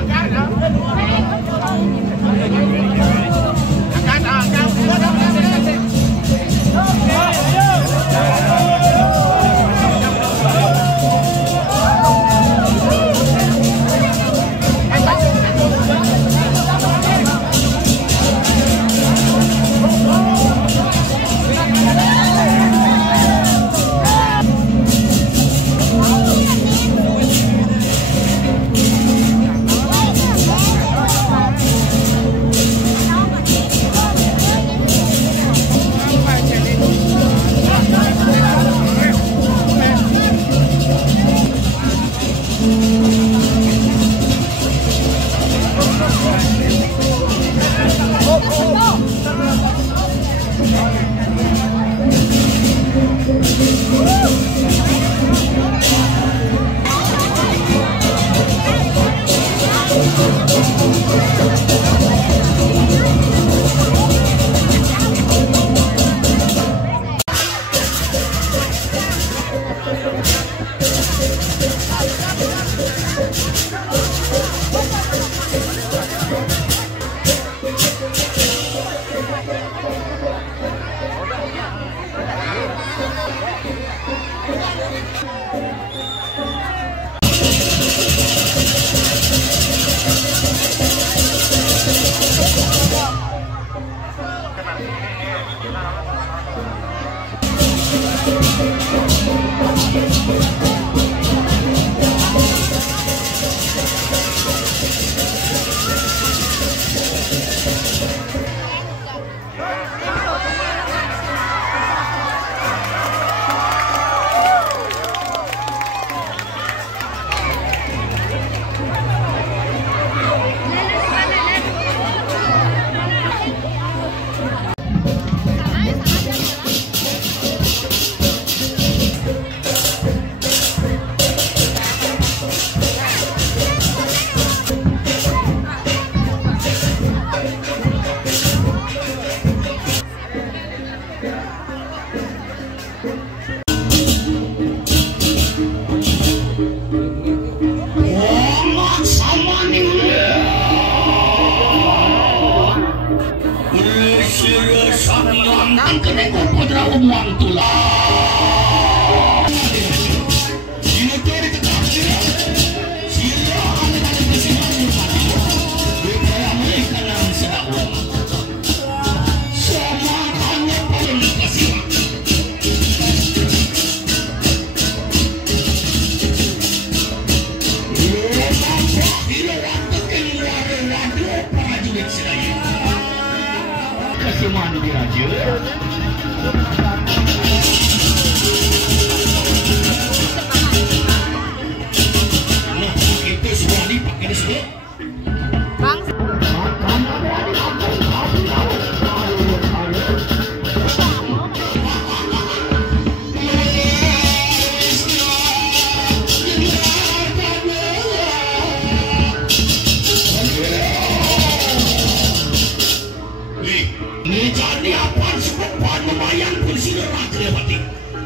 Angkat,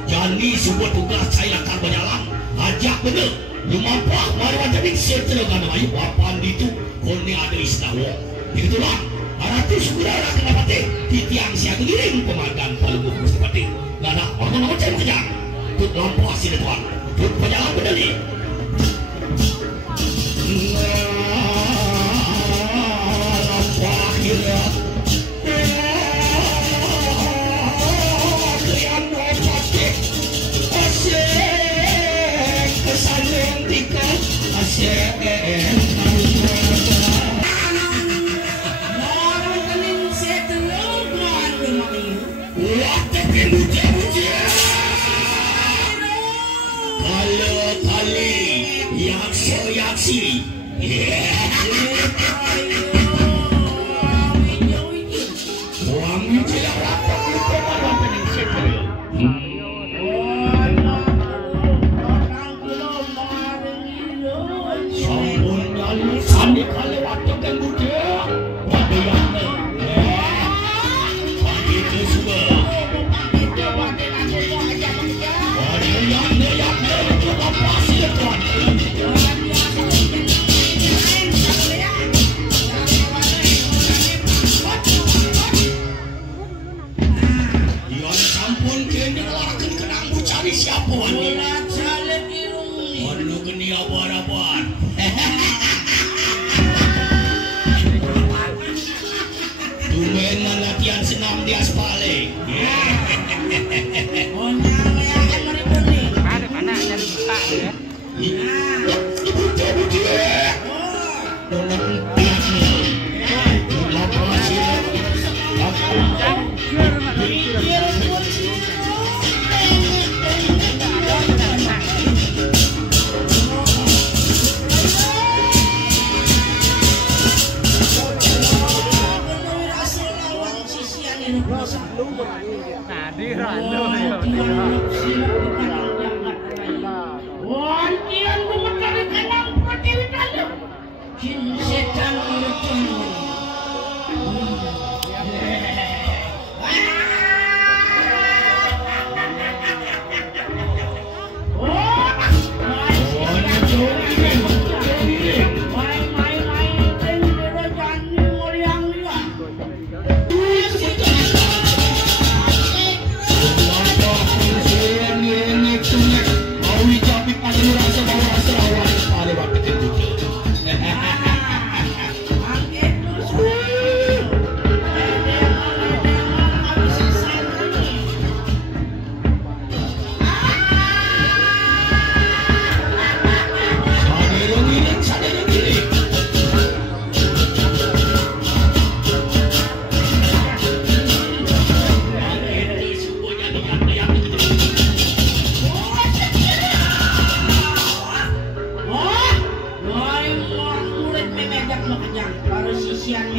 Jani sebuah tugas saya akan menyalam ajak bener lumampak mari wajibin sertelegan ayu papan itu koni ada istawa itulah aratu segera kenapa teh titiang siang giring pemagang palubuh seperti gana orang macam kerja tut lampu hasil tuan tut penyalam bener ni lampu akhirat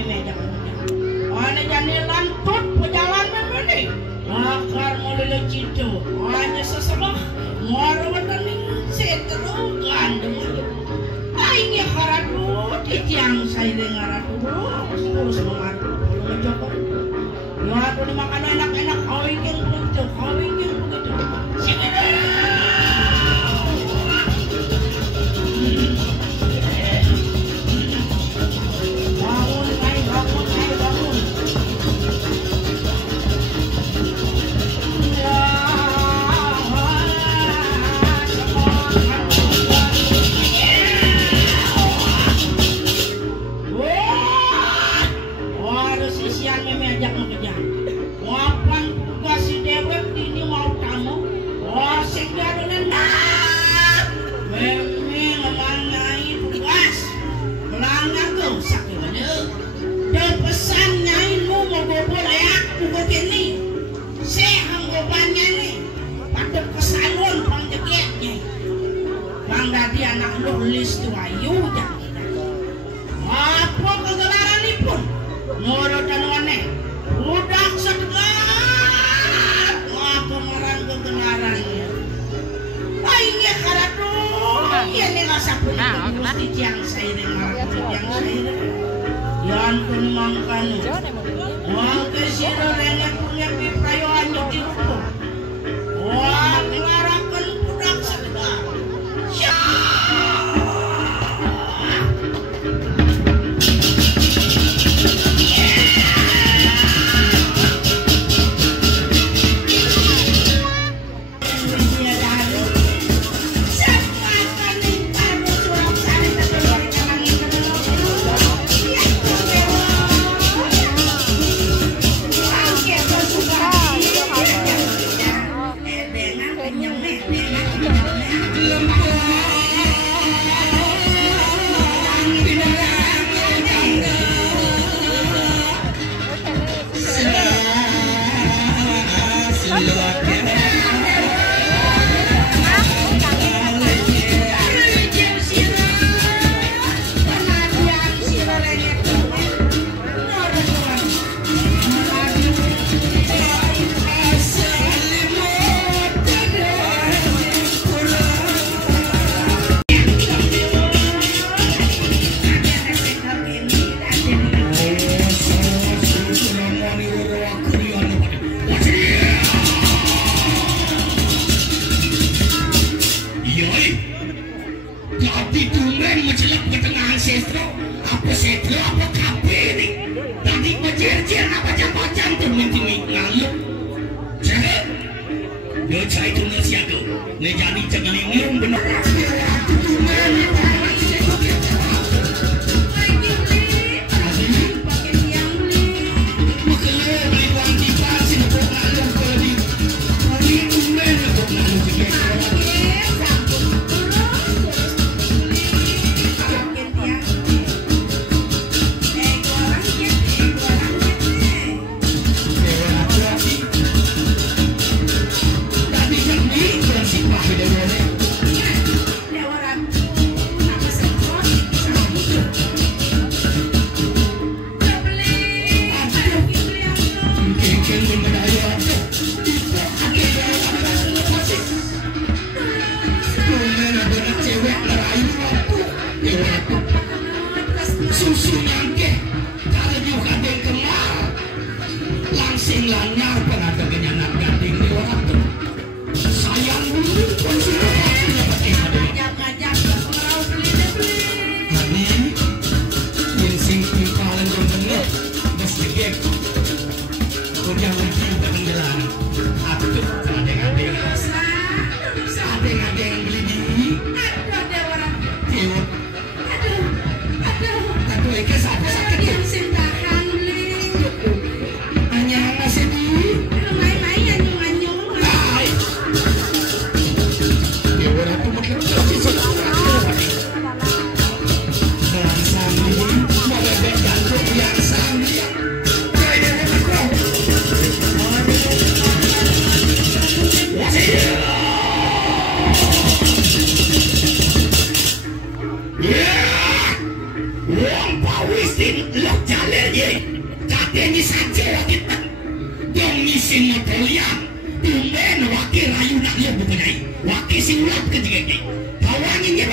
memejak ana jani lantut pejalan memene akar mulai cicu hanya seselah moro wetani setero gandeng aing ya karatu titiang saile ngaratu terus mengartu ngejoko ya aku dimakan enak-enak awing yang begitu nulis tuayu apa kegelaran pun noro dan wane udah segar aku marang kegelarannya aingnya karatu ya nih ngasapun di tiang saya dengan tiang saya yang pun mangkan wang kesiro rene punya piprayo anjo dirupu wang ngarakan budak segar katanya saja kita dong ngisin motorian tumben wakil rayu nak lo bukannya wakil sing ulap kejengke kawanginnya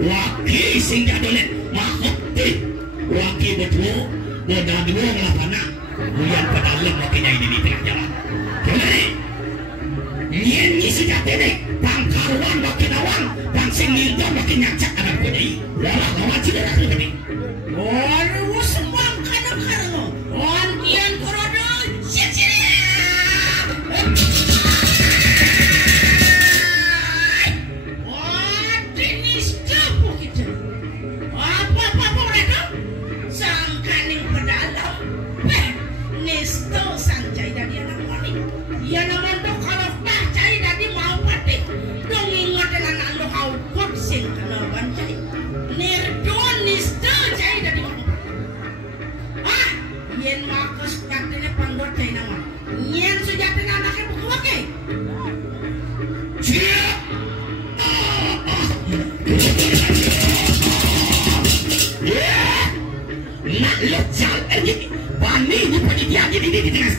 wakil sing jadolet mahok deh wakil betul bodoh dua ngelapana bulan pedalem wakilnya ini di tengah jalan kembali nyen ngisi jatene pangkaruan wakil nawang bang sing nindon wakil nyacak anak punyai walah lawan cedera kembali waduh sembang kadang-kadang wantian korodo siap-siap waduh niscapu gitu apa-apa mereka sangkaning pedalam nisto sancai dari anak wani ya naman to kalau tak cai dari mau pati dong ingat dengan anak kau kursin kana bancai nirdon nisto cai dari mau yen makas katanya panggor cai nama yen sujatin anaknya buku wake siap nak lejal ini bani ini pendidikan ini di tengah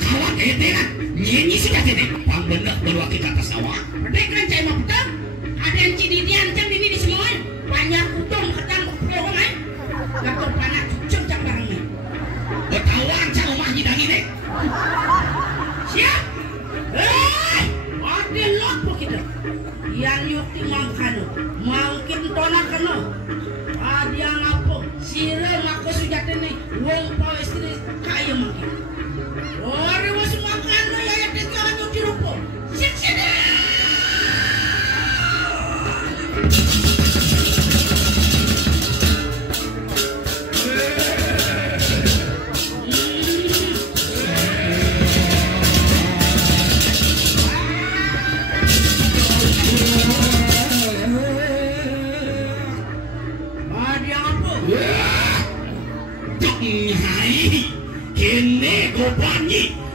kawan ketengan nyanyi sih katanya pangbenak baru kita atas awak mereka cai mau betul ada yang cididian jam ini di semua banyak utang ketang pohon gatot panak cucuk jam barang ini berkawan cang rumah hidang ini siap ada lot begitu yang yukti mangkano mangkin tona kano ada yang apa sirah ngaku sujatan nih wong pau istri kaya mangkin orang masuk mangkano ya yang dikawal yukti rupo siap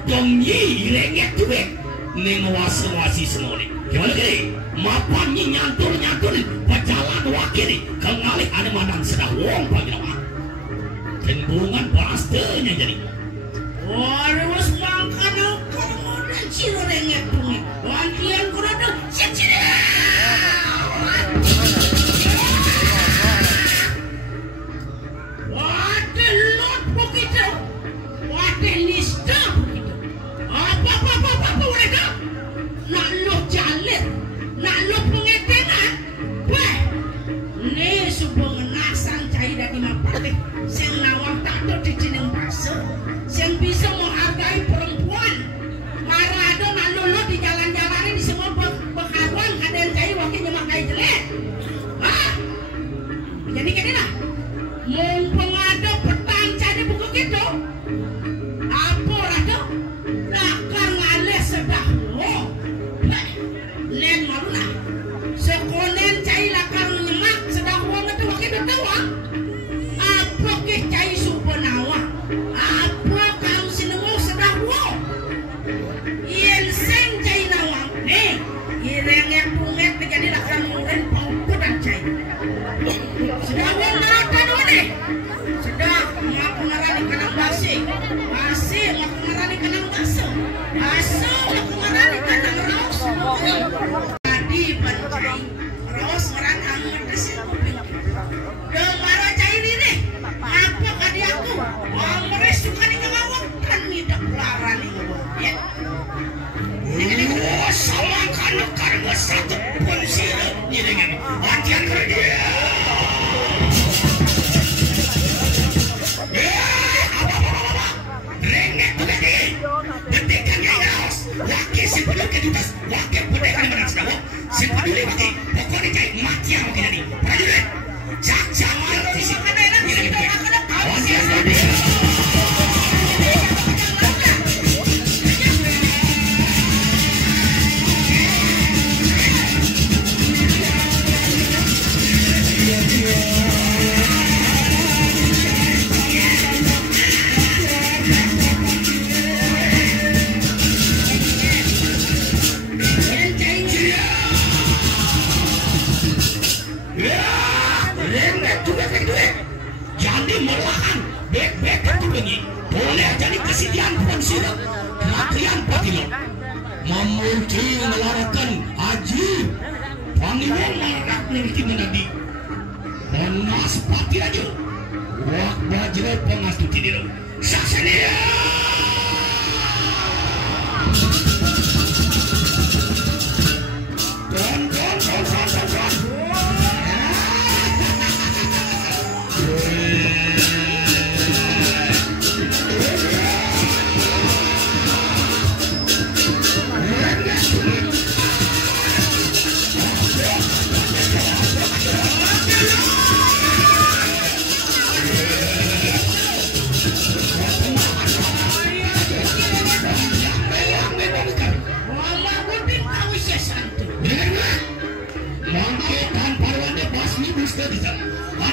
dong nyi rengek tuh neng wasi semua gimana kiri mapan nyi nyantur pejalan wakil kengali ada madang sedang wong bagi nama tembungan pastenya jadi waduh semangkan kemudian ciro rengek tuh wantian kurang siap waduh lot begitu waduh nista apa mereka nak lo jalir nak lo pengetengan weh ini sebuah menasan cahaya dari mapatih yang nawang tak ada di jeneng baso yang bisa menghargai perempuan marado nak lo di jalan-jalanin di semua bekaruan kadang cahaya wakilnya makai jelek jadi kini lah mumpung ada petang cahaya buku gitu apa rado lakar ngalih sedah len maruna sekonen cai lakar nyemak sedah wong itu wakil tawa apa ke cai subenawa apa kamu sinemu sedah wong yen sen cai nawang nih irengek punget menjadi lakar nguren pangkutan cai sedah wong neraka dua nih sedah ngaku ngarani kanang basi ngaku ngarani kanang baso ngaku ngarani kanang raus tadi pancai raus ngarang anget desin kuping dong marah cai ini ngapa kadi aku meres suka nih ngawak kan midak lara nih ya sama karena satu pun sirah ini dengan latihan kerja rengek tuh lagi detekan ya wakil si peduli kedutas wakil pendekan yang benar sedang si peduli wakil pokoknya cai mati yang mungkin ini prajurit jangan visi kanan ini awas ya jadi melahan bek bengi boleh jadi kesedihan pun sudah kerakian patilo memulti melarakan haji pangiwang marak memiliki menadi penas pati aja wak bajra pengas tu tidiru saksania don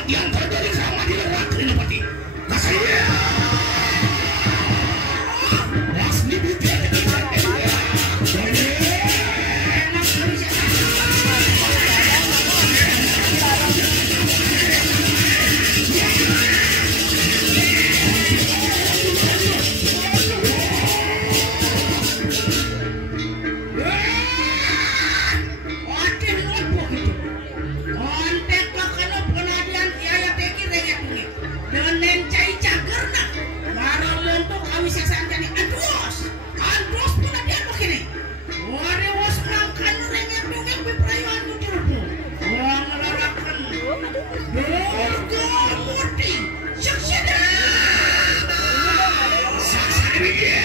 yang terjadi sama di lerak Rinopati kasih Wasni Butir Saksana